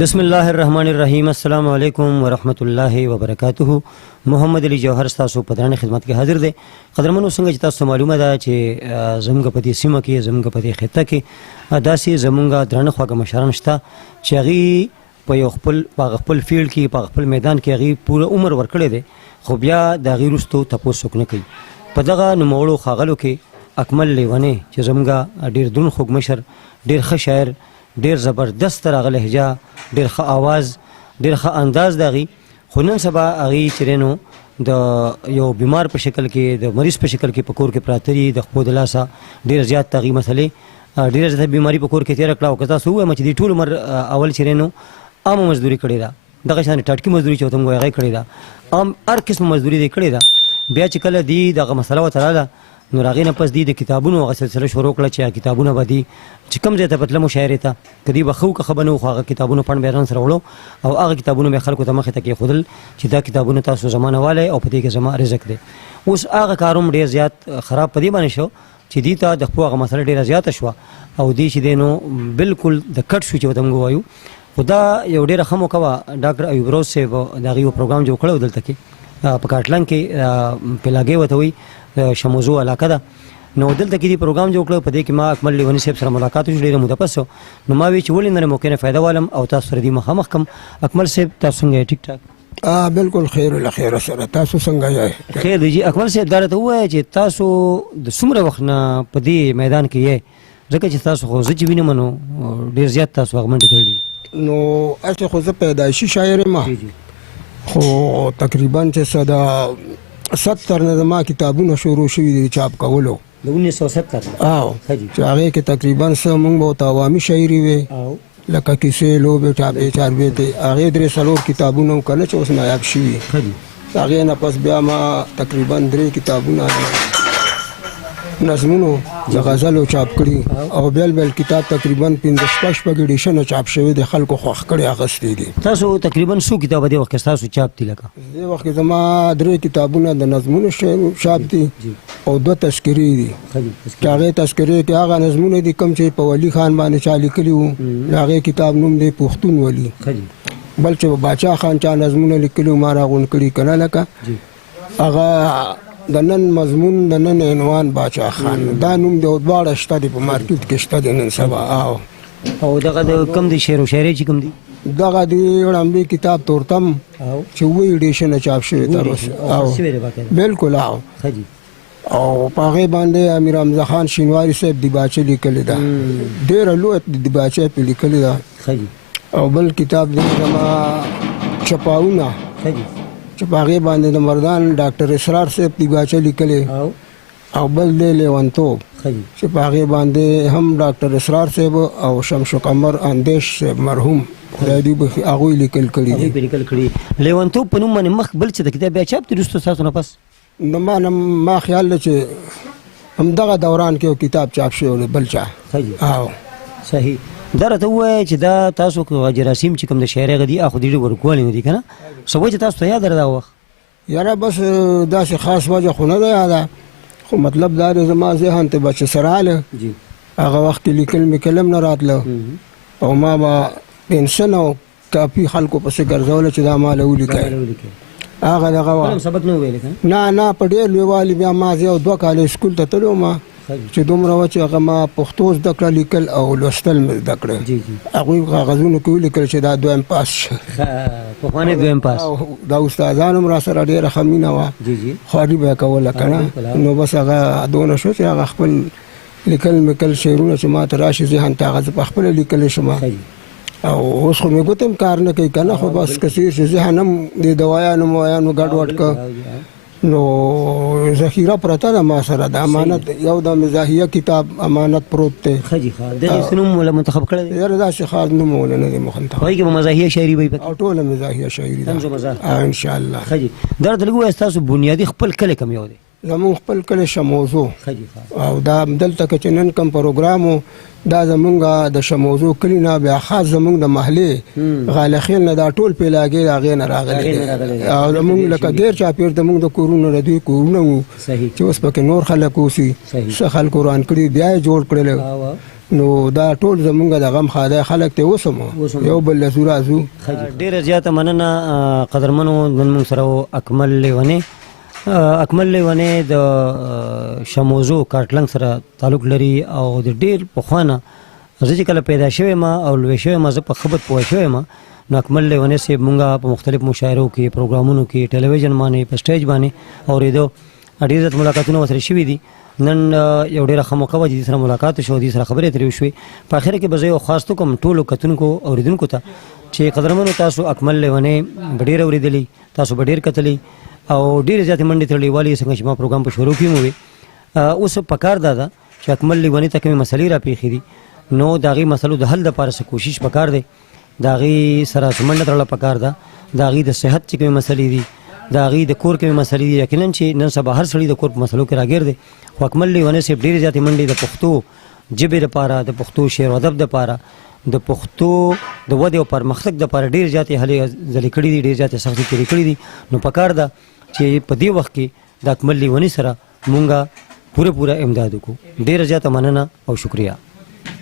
بسم الله الرحمن الرحیم. السلام علیکم ورحمۃ الله وبرکاتہ. محمد علی جوهر تاسو په درنه خدمت کې حاضر دی. قدرمنو څنګه چې تاسو معلومه ده چې زموږ په دې سیمه کې زموږ په دې خطه کې داسې زموږ درنه خواږه مشران شته چې هغې په یو خپل فیلډ کې په خپل میدان کې هغې پوره عمر ورکړی دی، خو بیا د هغې وروستو تپوس څوک نه کوي. په دغه نوموړو ښاغلو کې اکمل لیونی چې زموږ ډېر دروند خوږ مشر، ډېر ښه شاعر، ډېر زبردست هغه لهجه، ډېر ښه آواز، ډېر ښه انداز د هغې، خو نن سبا هغې چې دی نو د یو بیمار په شکل کې، د مریض په شکل کې په کور کې پراته دي. د خپو د لاسه ډېر زیات هغې مسلې، ډېره زیاته بیماري په کور کې تېره کړه. او که تاسو ووایم چې د ټول عمر اول چې دی نو عامه مزدوري کړې ده، دغه شان ټاټکي مزدوري چې ورته موږ وایو هغه یې کړې ده، عام هر قسم مزدوري دې کړې ده. بیا چې کله دې دغه مسله ورته راغله نو هغې نه پس دې د کتابونو هغه سلسله شروع کړه چې هغه کتابونه به دي چې کوم ځای ته به تله مشاعرې ته، که دې به ښه و که ښه به نه و، خو هغه کتابونو پڼ به یې ځان سره وړو او هغه کتابونه به یې خلکو ته مخې ته کېښودل چې دا کتابونه تاسو زما نه والی او په دې کې زما رزق دی. اوس هغه کار هم ډېر زیات خراب په دې باندې شو چې دې ته د خپلو هغه مسله ډېره زیاته شوه او دې چې دی نو بلکل د کټ شو چې ورته موږ وایو. خو دا یو ډېره ښه موقع وه. ډاکټر ایوب روز صاحب د هغې یو پروګرام جوړ کړی و دلته کې په کاټلنګ کې، پلاګۍ ورته وایي، شموزو علاقه ده. نو دلته کې دې پروګرام جوړ کړی، په دې کې ما اکمل لیوني صاحب سره ملاقات وشو ډېره موده پس. نو ما وی چې ولې نه موقع نه فایده والم او تاسو سره دې مخامخ کړم. اکمل صاحب تاسو څنګه یې؟ ټیک ټاک؟ بالکل خیر الخیر سره. تاسو څنګه یې؟ خیر دی جی. اکمل صاحب دا راته ووایه چې تاسو د څومره وخت نه په دې میدان کې یې؟ ځکه چې تاسو خو زه چې وینم نو ډېر زیات تاسو هغه منډې تړلي. نو اصل خو زه پیدایشي شاعر یم، خو تقریبا چې څه د 70 نه زما کتابونه شروع شوي دي چاپ کولو. د 1970 چې هغې کې تقریبا څه موږ به ورته عوامي شاعري وې، لکه کیسې، لوبې، ټاپې، چاربیتې، هغې 3-4 کتابونه هم که نه چې اوس نایاب شوي. هغې نه پس بیا ما تقریبا 3 کتابونه نظمونو د غزلو چاپ کړي او بیل بیل کتاب تقریبا 15-16 ایډیشنه چاپ شوي دي، خلکو خوښ کړي اخیستي دي. تاسو تقریبا څو کتابه دې وخت کې ستاسو چاپ دي؟ لکه دې وخت کې زما 3 کتابونه د نظمونو چاپ دي او 2 تذکرې دي. چې هغې تذکرې کې هغه نظمونه دي کوم چې په ولي خان باندې چا لیکلي وو، د هغې کتاب نوم دی پښتون ولي. بل چې باچا خان چا نظمونه لیکلي وو ما راغونډ کړي که نه، لکه هغه د نن مضمون د نن عنوان باچا خان، دا نوم دی او دواړه شته دي په مارکیټ کې شته دي نن سبا. او دغه د کوم دی شعر و شاعري چې کوم دي؟ دغه د وړاندې کتاب تورتم چې 2 ایډیشنه چاپ شوي تر اوسه. بالکل. او په هغې باندې امیر حمزه خان شینواري صاحب دیباچه لیکلې ده، ډېره لویه دیباچه یې پرې لیکلې ده. او بل کتاب دی زما چپاونه چې په هغې باندې د مردان ډاکټر اسرار صاحب دیباچه لیکلې، او بل دی لیونتوب چې په هغې باندې هم ډاکټر اسرار صاحب او شمس قمر اندیش صاحب مرحوم خدای دې بخښي هغوی لیکل کړي دي. لیونتوب په نوم باندې مخ بل څه د کتاب بیا چاپ دي وروسته ستاسو نه پس؟ نو ما خیال دی چې همدغه دوران کې یو کتاب چاپ شوی دی بل چا. صحیح. دا راته ووایه چې دا تاسو جراثیم چې کوم د شاعرۍ هغه دي هغه خو ډېرې ورکوالې نه دي که نه؟ څه وایي چې تاسو ته یاد دا وخت؟ یاره بس داسې خاص وجه خو نه ده یاده، خو مطلب دا دی زما ذهن ته به چې څه راغله هغه وخت کې لیکل مې قلم نه راتله او ما به پنسن او کاپي خلکو پسې ګرځوله چې دا ما له ولیکئ. هغه دغه وه سبق نه وویلی که نه په ډېر لویوالي. بیا ما زه 2 کاله سکول ته تللی وم چې دومره وه چې هغه ما پښتو زده کړه، لیکل او لوستل مې زده کړه. هغوی کاغذونو کې ولیکل چې دا 2م پاس شه، پخوانی 2م پاس. دا استادان هم را سره ډېره ښه مینه وه، خواري به یې کوله که نه. نو بس هغه دونه شو چې هغه خپل لیکل میکل شعرونه چې ما ته راشي ذهن ته هغه زه پخپله لیکلی شم. او اوس خو مې ګوتې هم کار نه کوي که نه، خو بس که چې ذهن هم د دوایانو موایانو ګډوډ که نو ذخیره پرته ده ما سره. د امانت یو د مزاحیه کتاب امانت پروت دی. دغې نوم وله منتخب کړی دی؟ یاره داسې خاص نوم وله نه دی منتخب. هغې کې به مزاحیه شاعري به وي پکې؟ او ټوله مزاحیه شاعري ده انشاءالله. ښه جي. دا راته لږ ووایه ستاسو بنیادي خپل کلی کوم یو دی؟ زمونږ خپل کلی شموزو. او دا دلته که چې نن کوم پروګرام و دا زمونږ د شموزو کلي نه بیا خاص زمونږ د محلې غالخیل نه دا ټول پیلاګې د هغې نه راغلي دي. او زمونږ لکه ډېر چاپېر زمونږ د کورونو د دوی کورونه وو چې اوس پکې نور خلک اوسي، څه خلکو وران کړي بیا یې جوړ کړل. نو دا ټول زمونږ د غم خاله خلک ته وسمو یو بل له سورازو. ډیره زیاته مننه قدرمنو. نن موږ سره اکمل لیونی. اکمل لیونی د شموزو کارټلنګ سره تعلق لري او د ډیر پخوانه زه چې کله پیدا شوی ما او لوی شوی ما زه په خبر پوه شوی ما نو اکمل لیونی صاحب مونږه په مختلف مشاعرو کې پروګرامونو کې ټلویزیون باندې په سټیج باندې اورېدو. ډېر زیات ملاقاتونه ورسره شوي دي. نن یو ډېره ښه موقع وه چې دې سره ملاقات وشو، دې سره خبرې ترې وشوې. په اخره کې به زه یو خاص کوم ټولو کتونکو اورېدونکو ته چې قدرمنو تاسو اکمل لیونی به ډېر اورېدلی، تاسو به ډېر کتلی او ډېرې زیاتې منډې تړلې والې څنګه چې ما پروګرام په شروع کې هم ووې. اوس پکار دا ده چې اکمل لیونی ته کومې مسلې راپېښې دي نو د هغې مسلو د حل دپاره څه کوشش پکار دی، د هغې سره څه منډه تړله پکار ده، د هغې د صحت چې کومې مسلې دي، د هغې د کور کومې مسلې دي. یقینا چې نن سبا هر سړي د کور په مسلو کې راګیر دی، خو اکمل لیونی صاحب ډېرې زیاتې منډې د پښتو ژبې دپاره، د پښتو شعر و ادب دپاره، د پښتو د ودې او پرمختګ دپاره ډېرې زیاتې هلې ځلې کړي دي، ډېرې زیاتې سختۍ تېرې کړي دي. نو پکار ده چې په دې وخت کې د اکمل لیونی سره مونږه پوره امداد وکړو. ډېره زیاته مننه او شکریه.